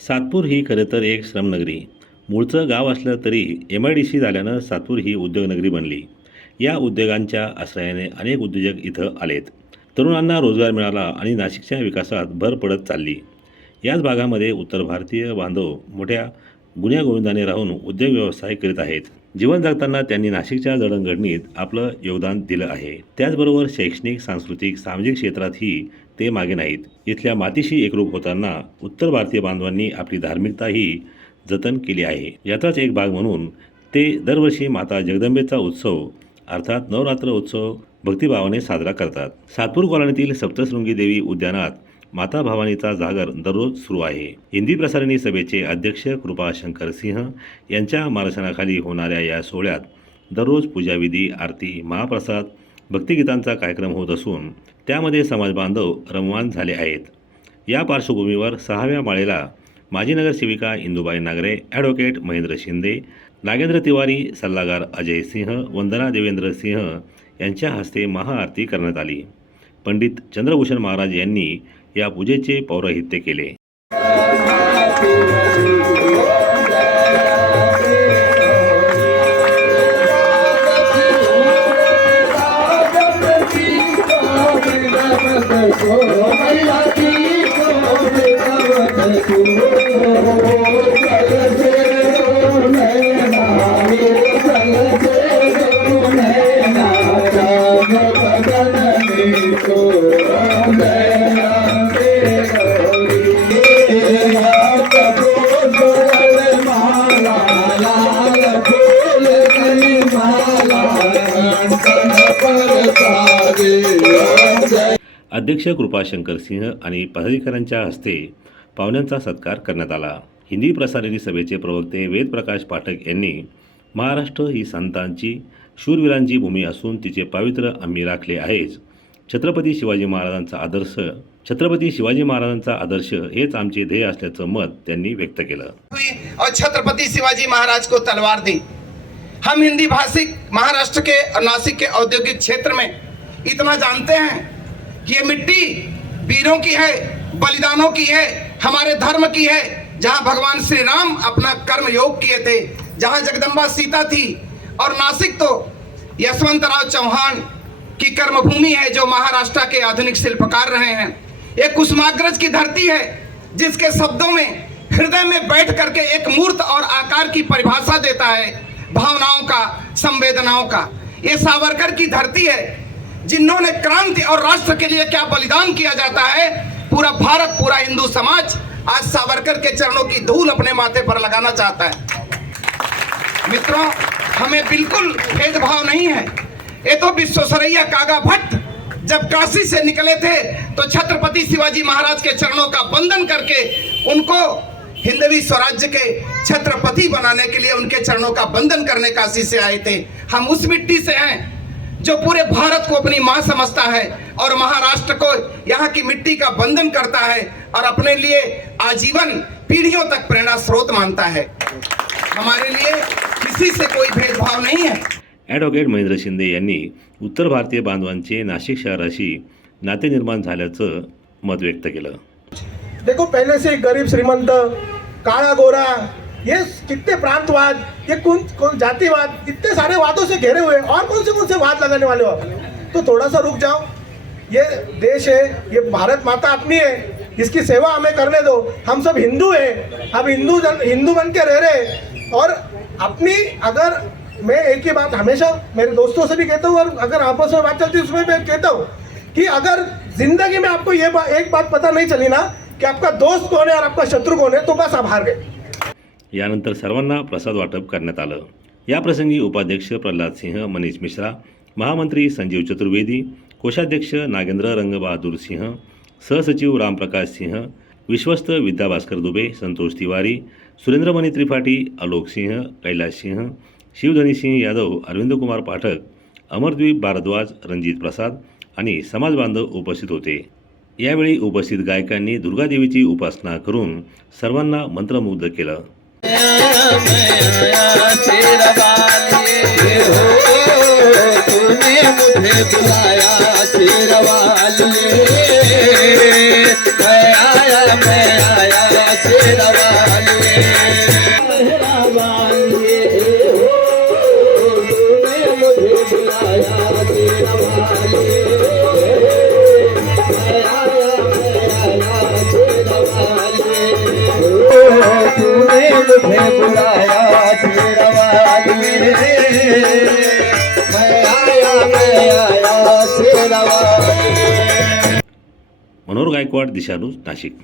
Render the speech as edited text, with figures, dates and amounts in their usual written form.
सातपूर ही खरं तर एक श्रमनगरी. मूळचं गाव असलं तरी MIDC झाल्यानं सातपूर ही उद्योगनगरी बनली. या उद्योगांच्या आश्रयाने अनेक उद्योजक इथं आलेत. तरुणांना रोजगार मिळाला आणि नाशिकच्या विकासात भर पडत चालली. याच भागामध्ये उत्तर भारतीय बांधव मोठ्या गुण्यागोविंदाने राहून उद्योग व्यवसाय करीत आहेत. जीवन जगताना त्यांनी नाशिकच्या जडणघडणीत आपलं योगदान दिलं आहे. त्याचबरोबर शैक्षणिक, सांस्कृतिक, सामाजिक क्षेत्रातही ते मागे नाहीत. इथल्या मातीशी एकरूप होताना उत्तर भारतीय बांधवांनी आपली धार्मिकताही जतन केली आहे. याचाच एक भाग म्हणून ते दरवर्षी माता जगदंबेचा उत्सव अर्थात नवरात्र उत्सव भक्तिभावाने साजरा करतात. सातपूर कॉलनीतील सप्तशृंगी देवी उद्यानात माता भवानीचा जागर दररोज सुरू आहे. हिंदी प्रसारणी सभेचे अध्यक्ष कृपाशंकर सिंह यांच्या मार्गदर्शनाखाली होणाऱ्या या सोहळ्यात दररोज पूजाविधी, आरती, महाप्रसाद, भक्तिगीतांचा कार्यक्रम होत असून त्यामध्ये समाजबांधव रममाण झाले आहेत. या पार्श्वभूमीवर 6व्या माळेला माजी नगरसेविका इंदुबाई नागरे, ॲडव्होकेट महेंद्र शिंदे, नागेंद्र तिवारी, सल्लागार अजय सिंह, वंदना देवेंद्र सिंह यांच्या हस्ते महाआरती करण्यात आली. पंडित चंद्रभूषण महाराज यांनी या पूजेचे पौरोहित्य केले. अध्यक्ष कृपाशंकर सिंह आणि पदाधिकाऱ्यांच्या हस्ते पाहुण्यांचा सत्कार करण्यात आला. हिंदी प्रसारणी सभेचे प्रवक्ते वेदप्रकाश पाठक यांनी महाराष्ट्र ही संतांची, शूरवीरांची भूमी असून तिचे पावित्र्य आम्ही राखले आहेच. छत्रपती शिवाजी महाराजांचा आदर्श हेच आमचे ध्येय असल्याचं मत त्यांनी व्यक्त केलं. और छत्रपति शिवाजी महाराज को तलवार दी. हम हिंदी भाषिक महाराष्ट्र के और नासिक के औद्योगिक क्षेत्र में इतना जानते हैं कि ये मिट्टी वीरों की है, बलिदानों की है, हमारे धर्म की है. जहां भगवान श्री राम अपना कर्म योग किए थे, जहां जगदम्बा सीता थी, और नासिक तो यशवंतराव चौहान की कर्मभूमि है जो महाराष्ट्र के आधुनिक शिल्पकार रहे हैं. ये कुसुमाग्रज की धरती है जिसके शब्दों में हृदय में बैठ करके एक मूर्त और आकार की परिभाषा देता है भावनाओं का, संवेदनाओं का. ये सावरकर की धरती है जिन्होंने क्रांति और राष्ट्र के लिए क्या बलिदान किया जाता है. पूरा भारत, पूरा हिंदू समाज आज सावरकर के चरणों की धूल अपने माथे पर लगाना चाहता है. मित्रों, हमें बिल्कुल भेदभाव नहीं है. ये तो विश्वेश्वरैया कागा भट्ट जब काशी से निकले थे तो छत्रपति शिवाजी महाराज के चरणों का वंदन करके उनको हिंदवी स्वराज्य के छत्रपति बनाने के लिए उनके चरणों का वंदन करने काशी से आए थे. हम उस मिट्टी से हैं जो पूरे भारत को अपनी मां समझता है और महाराष्ट्र को यहाँ की मिट्टी का वंदन करता है और अपने लिए आजीवन पीढ़ियों तक प्रेरणा स्रोत मानता है. हमारे लिए किसी से कोई भेदभाव नहीं है. ॲडव्होकेट महेंद्र शिंदे यांनी उत्तर भारतीय बांधवांचे नाशिक शहराशी नाते निर्माण झाल्याचं मत व्यक्त केलं. देखो, पहले से गरीब श्रीमंत, काला गोरा, ये कितने प्रांतवाद, ये कौन जातिवाद, इतने सारे वादों से घेरे हुए, और कौन से वाद लगाने वाले हो आप? तो थोड़ा सा रुक जाओ. ये देश है, ये भारत माता अपनी है, इसकी सेवा हमें करने दो. हम सब हिंदू हैं, हम हिंदू बन के रह रहे. और अपनी, अगर मैं एक ही बात हमेशा मेरे दोस्तों से भी कहता हूँ, और अगर आपस में बात चलती है उसमें मैं कहता हूँ कि अगर जिंदगी में आपको ये एक बात पता नहीं चली ना कि आपका दोस्त कौन है और आपका शत्रु कौन है, तो बस आप हार गए. यानंतर सर्वांना प्रसाद वाटप करण्यात आलं. याप्रसंगी उपाध्यक्ष प्रल्हाद सिंह, मनीष मिश्रा, महामंत्री संजीव चतुर्वेदी, कोषाध्यक्ष नागेंद्र रंगबहादूर सिंह, सहसचिव रामप्रकाश सिंह, विश्वस्त विद्याभास्कर दुबे, संतोष तिवारी, सुरेंद्रमणी त्रिपाठी, आलोक सिंह, कैलाश सिंह, शिवधनी सिंह यादव, अरविंद कुमार पाठक, अमरद्वीप भारद्वाज, रणजित प्रसाद आणि समाजबांधव उपस्थित होते. यावेळी उपस्थित गायकांनी दुर्गादेवीची उपासना करून सर्वांना मंत्रमुग्ध केलं. मनोहर गायकवाड, दिशा न्यूज, नाशिक.